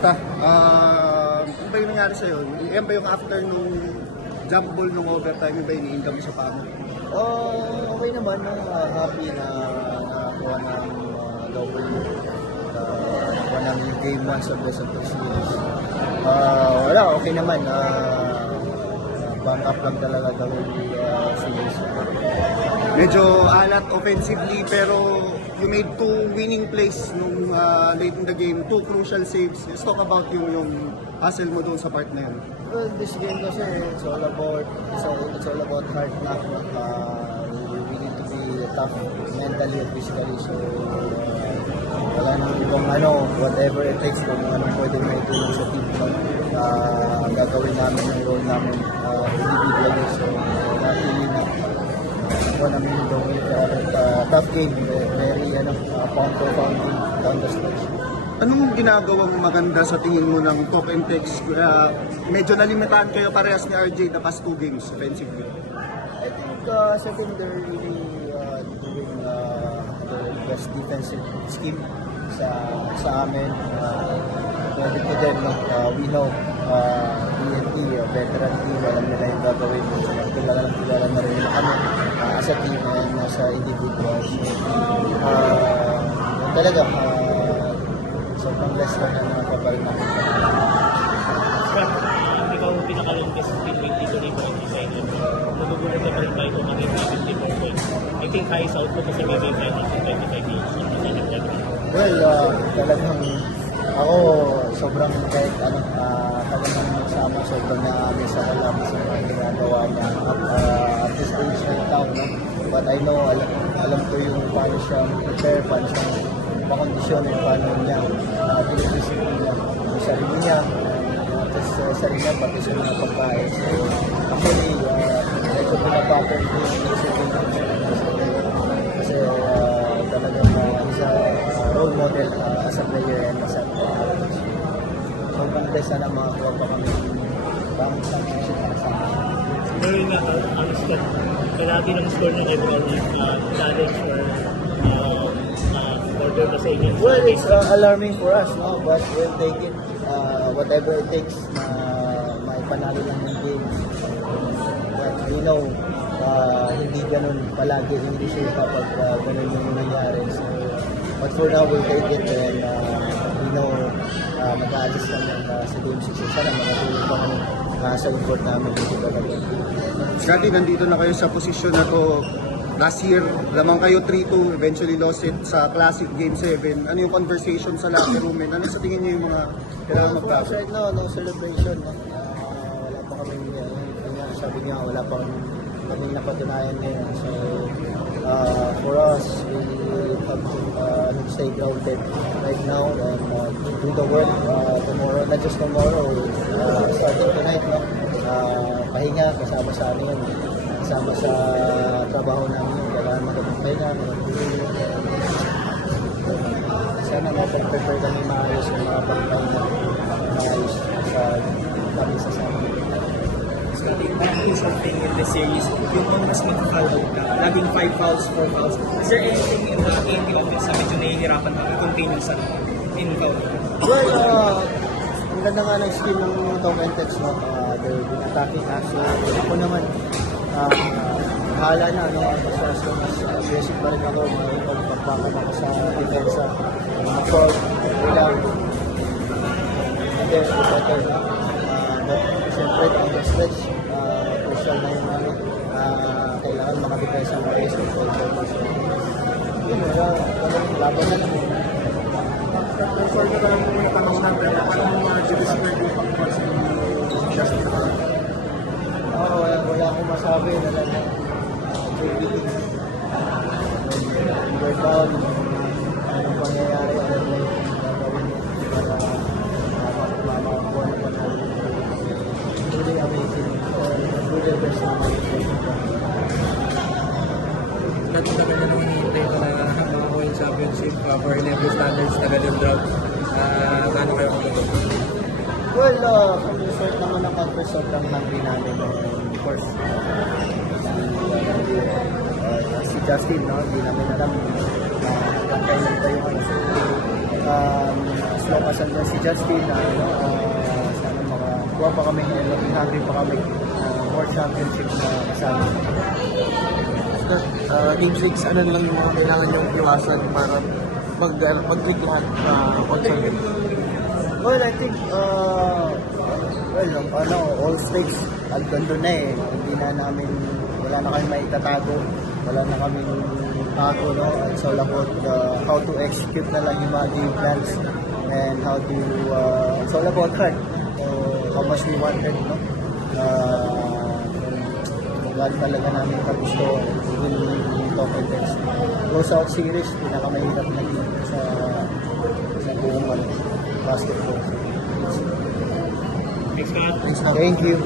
Ano ba yung nangyari sa'yo? Yan ba yung after nung jump ball nung overtime, yung ba iniinda mo sa pamo? Okay naman, happy na nakakuha ng double nakuha namin yung game 1 sa best of the series. Wala, okay naman. Back up lang talaga gawin yung series. Medyo alat offensively pero you made 2 winning plays nung late in the game, 2 crucial saves. Let's talk about yung hustle mo doon sa part na yun. Well, this game kasi it's all about hard knock. We need to be tough mentally and physically. So wala nang ibang whatever it takes kung anong pwede na itulong sa team. Gagawin namin yung role namin individually. So napili na ako namin yung gawin. Tough game, very pound for pound game down the stretch. Anong ginagawang maganda sa tingin mo ng talk and text? Medyo nalimitahan kayo parehas ni RJ the past 2 games offensively. I think secondary really doing the best defensive scheme sa amin. Credit to them, we know BNP, veteran team, alam nila yung gagawin. Kilala na rin kami as a team and as a individual. So, talaga, sobrang less na nakapabal namin. Ikaw ang pinaka-longest teammate dito ni Boyd Design. Nagugulat ka pa rin ba ito ng 54 points? I think highest output kasi may finals in 25 years. Well, talagang ako sobrang kahit talagang magsama, sobrang na-miss ako lang sa mga ginagawa niya at this stage right now, no? But I know, alam ko yung paano siya prepare, paano siya makondisyon, yung paano niya pinag-discipline niya yung sarili niya, sarili niya, pati sa mga pagkain. So, actually, medyo pinapapern ko yung discipline niya kasi talagang he's a role model as a player and as a coach. Sobrang blessed na makakuha pa kami bang championship sa akin. Ngayon nga, ang score, kalagi ng score ng everyone challenge or order na sa inyo. Well, it's alarming for us, no? But we'll take it, whatever it takes na maipanalo lang ng game. But we know, hindi ganun palagi, hindi siya kapag ganun yung nangyari. So, but for now, we'll take it and we know mag-aalis lang sa game 6. Sana makatulong pa kami sa import namin dito talaga. Scotty, nandito na kayo sa posisyon na to. Last year, lamang kayo 3-2, eventually lost it sa Classic Game 7. Ano yung conversation sa locker room? Ano sa tingin niyo yung mga kailangan magbago? Right now, no celebration. Wala pa kami, sabi niya, wala pa kami napatunayan ngayon. So, for us, we have to stay grounded right now and do the work tomorrow, not just tomorrow, starting tonight, no? Pahinga, kasama sa amin yun. Kasama sa trabaho namin yun. Kailangan magpapahinga, magpapahinga. Sana mapag-prepare kami maayos yung mga pagpapahinga maayos sa kami sa amin. Lacking something in the series, yung mas nag-foul out ka, laging 5 fouls, 4 fouls. Is there anything in the offense na medyo nahihirapan ka i-contain yung sarili in foul? Well, ang ganda nga ng skill ng Tom and Tex, no? They're been attacking us. So, ako naman, bahala na, no? As long as aggressive pa rin ako, pagpapakan ako sa depensa, mag-foul, lang. And then, better, no? But, siyempre, on the stretch, crucial na yung kailangan makabigay sa mga race of yun, laban na lang. For the tanong natin, anong ma-display yung pag-pass ng Justin? Wala akong masabi na lang JBT. We're down, anong pangyayari, anong gagawin para makakuha na really amazing. Really best naman. Nagtagal na naman hintay na makakuha yung championship for level standards na ganun drought. Paano kayo magagawa? Well, from the start naman ng conference, sobrang hungry namin. Of course, si Justin, no? Hindi namin alam na kailan tayo long as andyan si Justin, sana makakuha pa kami, looking hungry pa kami, more championship na kasama. Game 6, ano lang yung mga kailangan yung iwasan para mag-click lahat constantly? Well, I think, all stakes, andun na eh. Hindi na namin, wala na kami maitatago, wala na kami tago, no? It's all about how to execute na lang yung mga game plans and how to, it's all about heart. How much we wanted, no? Wala talaga namin kagusto in top contest. Close-out series, pinakamahirap na dito sa buong basketball. Next, Scott. Thank you.